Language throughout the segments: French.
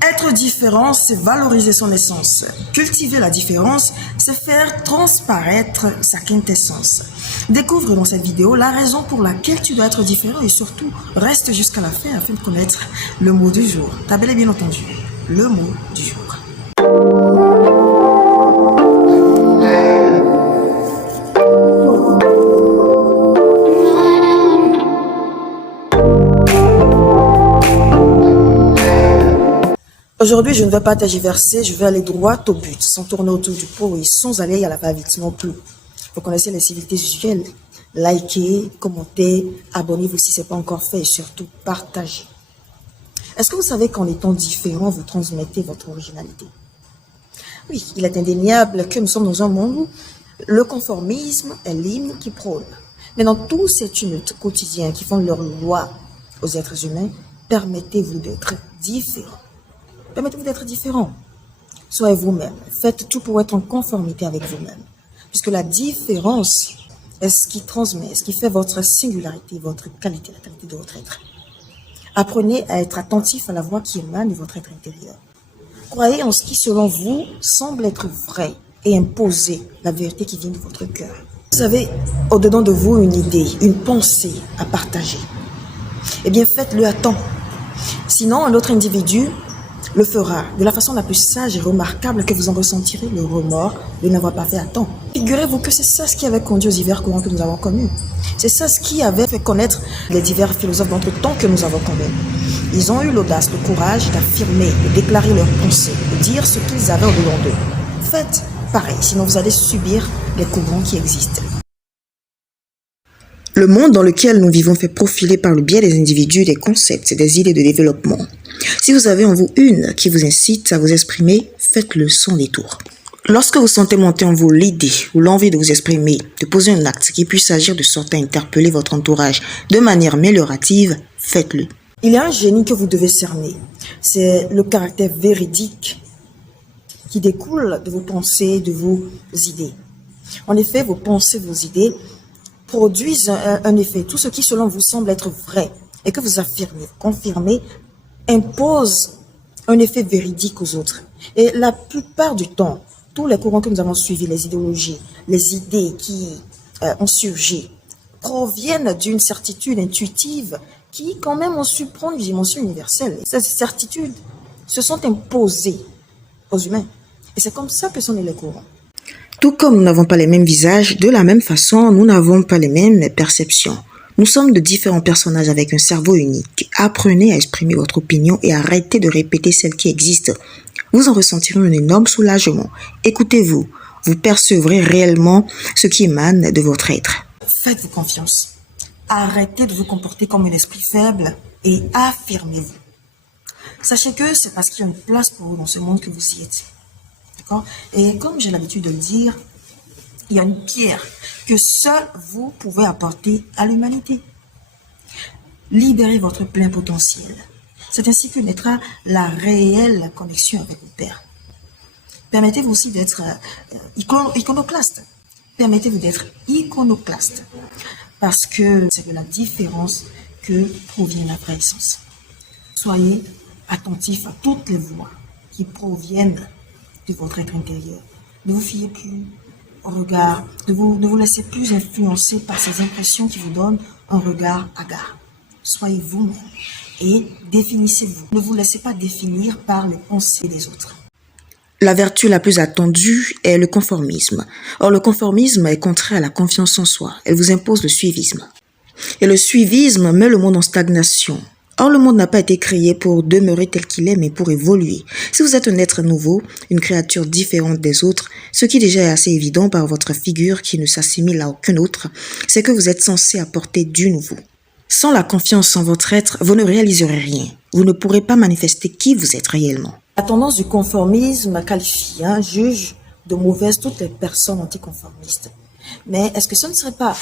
Être différent, c'est valoriser son essence. Cultiver la différence, c'est faire transparaître sa quintessence. Découvre dans cette vidéo la raison pour laquelle tu dois être différent et surtout, reste jusqu'à la fin afin de connaître le mot du jour. T'as bel et bien entendu, le mot du jour. Aujourd'hui, je ne vais pas tergiverser, je vais aller droit au but, sans tourner autour du pot et sans aller à la va-vite non plus. Vous connaissez les civilités usuelles. Likez, commentez, abonnez-vous si ce n'est pas encore fait et surtout partagez. Est-ce que vous savez qu'en étant différent, vous transmettez votre originalité? Oui, il est indéniable que nous sommes dans un monde où le conformisme est l'hymne qui prône. Mais dans tous ces tumultes quotidiens qui font leur loi aux êtres humains, permettez-vous d'être différents. Permettez-vous d'être différent. Soyez vous-même. Faites tout pour être en conformité avec vous-même. Puisque la différence est ce qui transmet, ce qui fait votre singularité, votre qualité, la qualité de votre être. Apprenez à être attentif à la voix qui émane de votre être intérieur. Croyez en ce qui, selon vous, semble être vrai et imposez la vérité qui vient de votre cœur. Vous avez au-dedans de vous une idée, une pensée à partager. Eh bien, faites-le à temps. Sinon, un autre individu le fera de la façon la plus sage et remarquable que vous en ressentirez le remords de n'avoir pas fait à temps. Figurez-vous que c'est ça ce qui avait conduit aux divers courants que nous avons connus. C'est ça ce qui avait fait connaître les divers philosophes d'entre-temps que nous avons connus. Ils ont eu l'audace, le courage d'affirmer, de déclarer leurs pensées, de dire ce qu'ils avaient au-dedans d'eux. Faites pareil, sinon vous allez subir les courants qui existent. Le monde dans lequel nous vivons fait profiler par le biais des individus, des concepts et des idées de développement. Si vous avez en vous une qui vous incite à vous exprimer, faites-le sans détour. Lorsque vous sentez monter en vous l'idée ou l'envie de vous exprimer, de poser un acte qui puisse agir de sorte à interpeller votre entourage de manière améliorative, faites-le. Il y a un génie que vous devez cerner. C'est le caractère véridique qui découle de vos pensées, de vos idées. En effet, vos pensées, vos idées produisent un effet. Tout ce qui, selon vous, semble être vrai et que vous affirmez, confirmez, impose un effet véridique aux autres. Et la plupart du temps, tous les courants que nous avons suivis, les idéologies, les idées qui ont surgi, proviennent d'une certitude intuitive qui, quand même, ont su prendre une dimension universelle. Ces certitudes se sont imposées aux humains. Et c'est comme ça que sont nés les courants. Tout comme nous n'avons pas les mêmes visages, de la même façon, nous n'avons pas les mêmes perceptions. Nous sommes de différents personnages avec un cerveau unique. Apprenez à exprimer votre opinion et arrêtez de répéter celle qui existe. Vous en ressentirez un énorme soulagement. Écoutez-vous, vous percevrez réellement ce qui émane de votre être. Faites-vous confiance. Arrêtez de vous comporter comme un esprit faible et affirmez-vous. Sachez que c'est parce qu'il y a une place pour vous dans ce monde que vous y êtes. D'accord ? Et comme j'ai l'habitude de le dire, il y a une pierre que seul vous pouvez apporter à l'humanité. Libérez votre plein potentiel. C'est ainsi que naîtra la réelle connexion avec le Père. Permettez-vous aussi d'être iconoclaste. Permettez-vous d'être iconoclaste. Parce que c'est de la différence que provient la vraie essence. Soyez attentifs à toutes les voix qui proviennent de votre être intérieur. Ne vous fiez plus au regard, ne vous laissez plus influencer par ces impressions qui vous donnent un regard hagard. Soyez vous-même et définissez-vous. Ne vous laissez pas définir par les pensées des autres. La vertu la plus attendue est le conformisme. Or, le conformisme est contraire à la confiance en soi. Elle vous impose le suivisme. Et le suivisme met le monde en stagnation. Or, le monde n'a pas été créé pour demeurer tel qu'il est, mais pour évoluer. Si vous êtes un être nouveau, une créature différente des autres, ce qui déjà est assez évident par votre figure qui ne s'assimile à aucun autre, c'est que vous êtes censé apporter du nouveau. Sans la confiance en votre être, vous ne réaliserez rien. Vous ne pourrez pas manifester qui vous êtes réellement. La tendance du conformisme qualifie, juge de mauvaises toutes les personnes anticonformistes. Mais est-ce que ce ne serait pas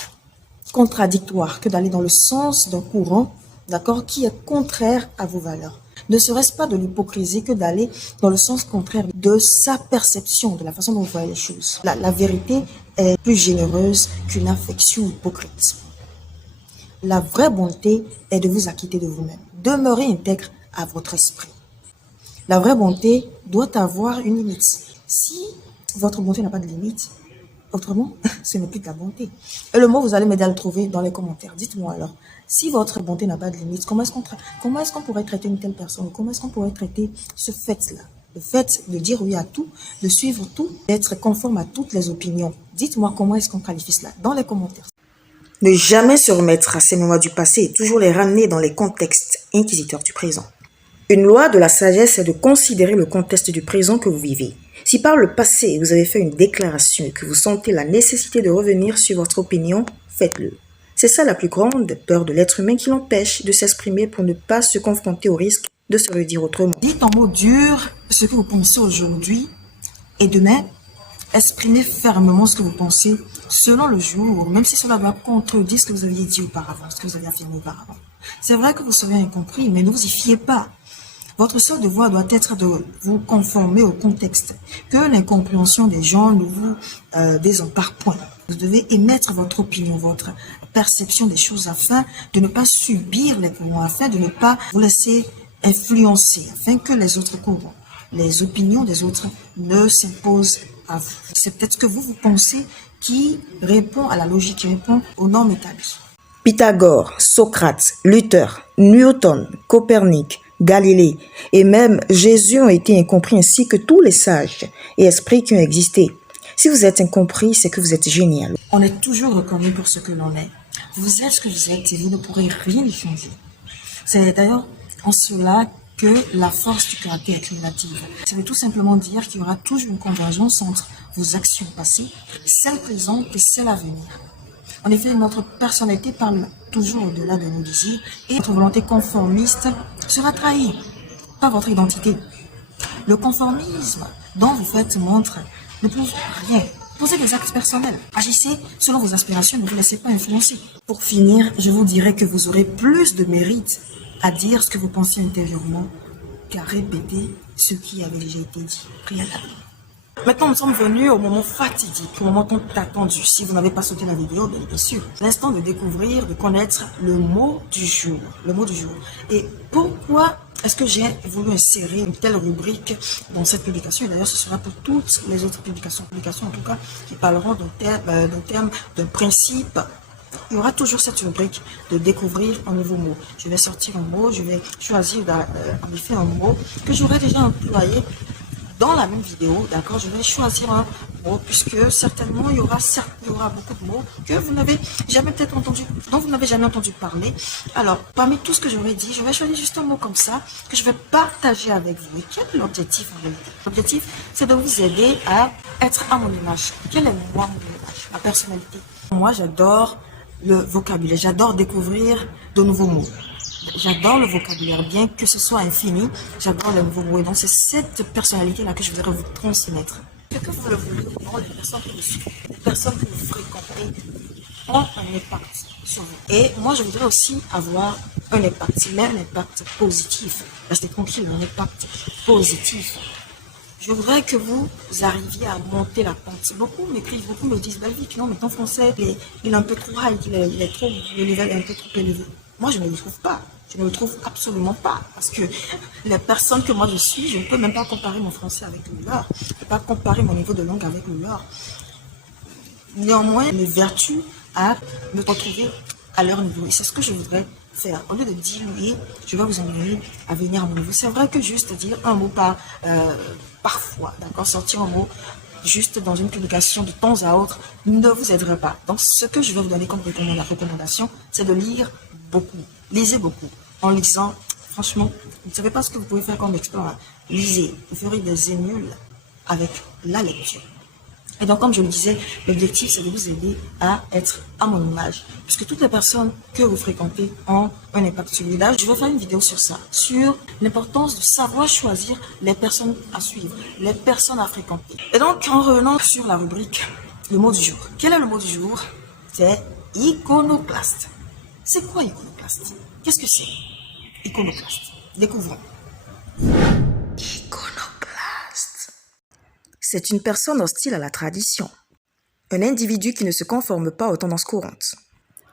contradictoire que d'aller dans le sens d'un courant, d'accord, qui est contraire à vos valeurs? Ne serait-ce pas de l'hypocrisie que d'aller dans le sens contraire de sa perception, de la façon dont vous voyez les choses? La vérité est plus généreuse qu'une affection hypocrite. La vraie bonté est de vous acquitter de vous-même. Demeurez intègre à votre esprit. La vraie bonté doit avoir une limite. Si votre bonté n'a pas de limite, autrement, ce n'est plus de la bonté. Et le mot, vous allez m'aider à le trouver dans les commentaires. Dites-moi alors, si votre bonté n'a pas de limite, comment est-ce qu'on pourrait traiter une telle personne? Comment est-ce qu'on pourrait traiter ce fait-là? Le fait de dire oui à tout, de suivre tout, d'être conforme à toutes les opinions. Dites-moi comment est-ce qu'on qualifie cela dans les commentaires. Ne jamais se remettre à ces mémoires du passé et toujours les ramener dans les contextes inquisiteurs du présent. Une loi de la sagesse est de considérer le contexte du présent que vous vivez. Si par le passé vous avez fait une déclaration et que vous sentez la nécessité de revenir sur votre opinion, faites-le. C'est ça la plus grande peur de l'être humain qui l'empêche de s'exprimer pour ne pas se confronter au risque de se le dire autrement. Dites en mots durs ce que vous pensez aujourd'hui et demain, exprimez fermement ce que vous pensez selon le jour, même si cela doit contredire ce que vous aviez dit auparavant, ce que vous aviez affirmé auparavant. C'est vrai que vous serez incompris, mais ne vous y fiez pas. Votre seule devoir doit être de vous conformer au contexte, que l'incompréhension des gens ne vous désempare point. Vous devez émettre votre opinion, votre perception des choses afin de ne pas subir les courants, afin de ne pas vous laisser influencer, afin que les autres courants, les opinions des autres ne s'imposent à vous. C'est peut-être ce que vous pensez qui répond à la logique, qui répond aux normes établies. Pythagore, Socrate, Luther, Newton, Copernic, Galilée et même Jésus ont été incompris ainsi que tous les sages et esprits qui ont existé. Si vous êtes incompris, c'est que vous êtes génial. On est toujours reconnu pour ce que l'on est. Vous êtes ce que vous êtes et vous ne pourrez rien y changer. C'est d'ailleurs en cela que la force du caractère est relative. Ça veut tout simplement dire qu'il y aura toujours une convergence entre vos actions passées, celles présentes et celles à venir. En effet, notre personnalité parle toujours au-delà de nos désirs et notre volonté conformiste sera trahie par votre identité. Le conformisme dont vous faites montre ne prouve rien. Posez des actes personnels. Agissez selon vos aspirations, ne vous laissez pas influencer. Pour finir, je vous dirai que vous aurez plus de mérite à dire ce que vous pensez intérieurement qu'à répéter ce qui avait déjà été dit préalablement. Maintenant, nous sommes venus au moment fatidique, au moment tant attendu. Si vous n'avez pas sauté la vidéo, bien sûr, l'instant de découvrir, de connaître le mot du jour. Le mot du jour. Et pourquoi est-ce que j'ai voulu insérer une telle rubrique dans cette publication? Et d'ailleurs, ce sera pour toutes les autres publications en tout cas, qui parleront d'un terme, d'un principe. Il y aura toujours cette rubrique de découvrir un nouveau mot. Je vais sortir un mot, je vais choisir en effet un mot que j'aurais déjà employé dans la même vidéo, d'accord, je vais choisir un mot puisque certainement il y aura beaucoup de mots que vous n'avez jamais peut-être entendu, dont vous n'avez jamais entendu parler. Alors, parmi tout ce que j'aurais dit, je vais choisir juste un mot comme ça que je vais partager avec vous. Et quel est l'objectif en réalité? L'objectif, c'est de vous aider à être à mon image. Quel est moi, mon image, ma personnalité? Moi, j'adore le vocabulaire, j'adore découvrir de nouveaux mots. J'adore le vocabulaire, bien que ce soit infini, j'adore les nouveaux mots. Et donc, c'est cette personnalité-là que je voudrais vous transmettre. Ce que vous le voulez, les personnes que vous suivez, les personnes que vous fréquentez ont un impact sur vous. Et moi, je voudrais aussi avoir un impact, même un impact positif. Restez tranquille, un impact positif. Je voudrais que vous arriviez à monter la pente. Beaucoup m'écrivent, beaucoup me disent, Belvic, non, mais ton français, il est un peu trop high, le niveau est un peu trop élevé. Moi, je ne le trouve pas. Je ne le trouve absolument pas. Parce que les personnes que moi je suis, je ne peux même pas comparer mon français avec le leur. Je ne peux pas comparer mon niveau de langue avec le leur. Néanmoins, mes vertus à me retrouver à leur niveau. Et c'est ce que je voudrais faire. Au lieu de diluer, je vais vous emmener à venir à mon niveau. C'est vrai que juste dire un mot parfois, d'accord, sortir un mot juste dans une publication de temps à autre ne vous aidera pas. Donc, ce que je vais vous donner comme recommandation, c'est de lire beaucoup. Lisez beaucoup. En lisant, franchement, vous ne savez pas ce que vous pouvez faire comme exploit. Lisez. Vous ferez des émules avec la lecture. Et donc, comme je le disais, l'objectif, c'est de vous aider à être à mon image. Puisque toutes les personnes que vous fréquentez ont un impact sur vous. Là, je vais faire une vidéo sur ça, sur l'importance de savoir choisir les personnes à suivre, les personnes à fréquenter. Et donc, en revenant sur la rubrique, le mot du jour. Quel est le mot du jour? C'est iconoclaste. C'est quoi iconoclaste? Qu'est-ce que c'est? Iconoclaste. Découvrons. Iconoclaste. C'est une personne hostile à la tradition. Un individu qui ne se conforme pas aux tendances courantes.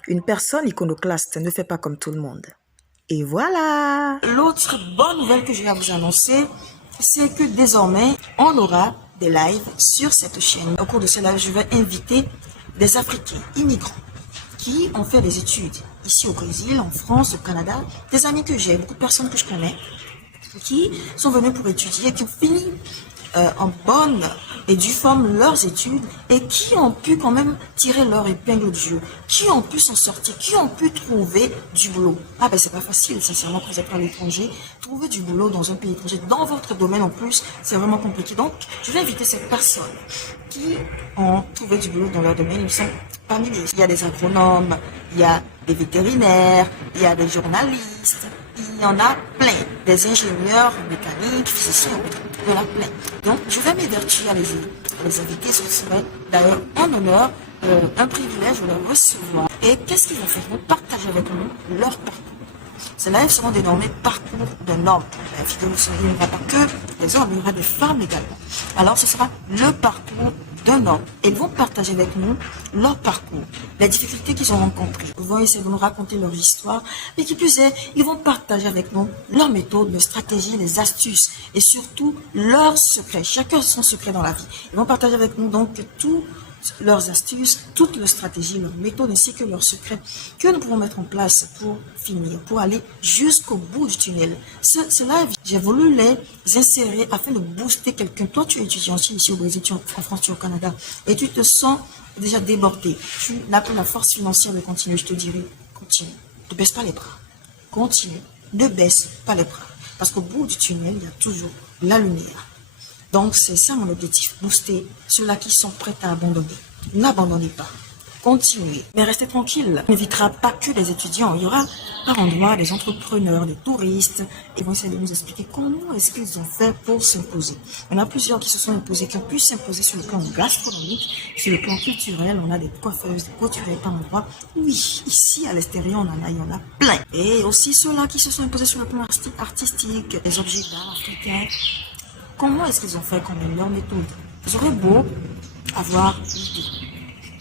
Une personne iconoclaste ne fait pas comme tout le monde. Et voilà! L'autre bonne nouvelle que j'ai à vous annoncer, c'est que désormais, on aura des lives sur cette chaîne. Au cours de ce live, je vais inviter des Africains immigrants qui ont fait des études ici au Brésil, en France, au Canada, des amis que j'ai, beaucoup de personnes que je connais, qui sont venus pour étudier, qui ont fini en bonne et due forme leurs études et qui ont pu quand même tirer leur épingle du jeu, qui ont pu s'en sortir, qui ont pu trouver du boulot. Ah ben c'est pas facile, sincèrement, quand vous êtes à l'étranger, trouver du boulot dans un pays étranger, dans votre domaine en plus, c'est vraiment compliqué. Donc, je vais inviter ces personnes qui ont trouvé du boulot dans leur domaine. Ils sont parmi les... Il y a des agronomes, il y a des vétérinaires, il y a des journalistes, il y en a plein, des ingénieurs mécaniques, physiciens, il y en a plein. Donc, je vais m'évertuer à les inviter. Ce serait d'ailleurs un honneur, un privilège de les recevoir. Et qu'est-ce qu'ils vont faire? Ils vont partager avec nous leur parcours. Ces lives seront dénommés parcours d'un homme. La vidéo il n'y aura pas que des hommes, il y aura des femmes également. Alors, ce sera le parcours d'un homme. Et ils vont partager avec nous leur parcours, les difficultés qu'ils ont rencontrées. Ils vont essayer de nous raconter leur histoire, mais qui plus est, ils vont partager avec nous leurs méthodes, leurs stratégies, les astuces et surtout leurs secrets. Chacun son secret dans la vie. Ils vont partager avec nous donc tout leurs astuces, toutes leurs stratégies, leurs méthodes ainsi que leurs secrets que nous pouvons mettre en place pour finir, pour aller jusqu'au bout du tunnel. Ce live, j'ai voulu les insérer afin de booster quelqu'un. Toi, tu es étudiant ici au Brésil, en France, tu es au Canada et tu te sens déjà débordé. Tu n'as pas la force financière de continuer. Je te dirais, continue. Ne baisse pas les bras. Continue. Ne baisse pas les bras. Parce qu'au bout du tunnel, il y a toujours la lumière. Donc, c'est ça mon objectif, booster ceux-là qui sont prêts à abandonner. N'abandonnez pas, continuez, mais restez tranquille. On n'invitera pas que des étudiants, il y aura par endroit des entrepreneurs, des touristes. Ils vont essayer de nous expliquer comment est-ce qu'ils ont fait pour s'imposer. Il y en a plusieurs qui se sont imposés, qui ont pu s'imposer sur le plan gastronomique, sur le plan culturel. On a des coiffeuses, des couturiers par endroit. Oui, ici à l'extérieur, il y en a plein. Et aussi ceux-là qui se sont imposés sur le plan artistique, des objets d'art africains. Comment est-ce qu'ils ont fait quand même leur méthode? Vous aurez beau avoir l'idée,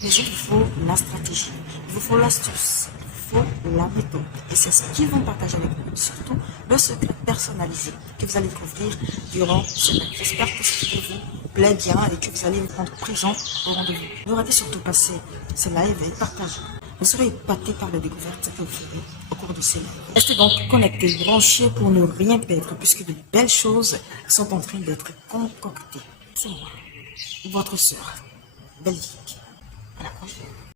mais il vous faut la stratégie, il vous faut l'astuce, il vous faut la méthode. Et c'est ce qu'ils vont partager avec vous, surtout le secret personnalisé que vous allez découvrir durant ce live. J'espère que ce vidéo vous plaît bien et que vous allez vous rendre présent au rendez-vous. Ne ratez surtout pas ce live et partagez. Vous serez épaté par les découvertes que vous ferez au cours de ces lives. Restez donc connectés, branchés pour ne rien perdre, puisque de belles choses sont en train d'être concoctées. C'est moi, votre sœur, Belgique. À la prochaine.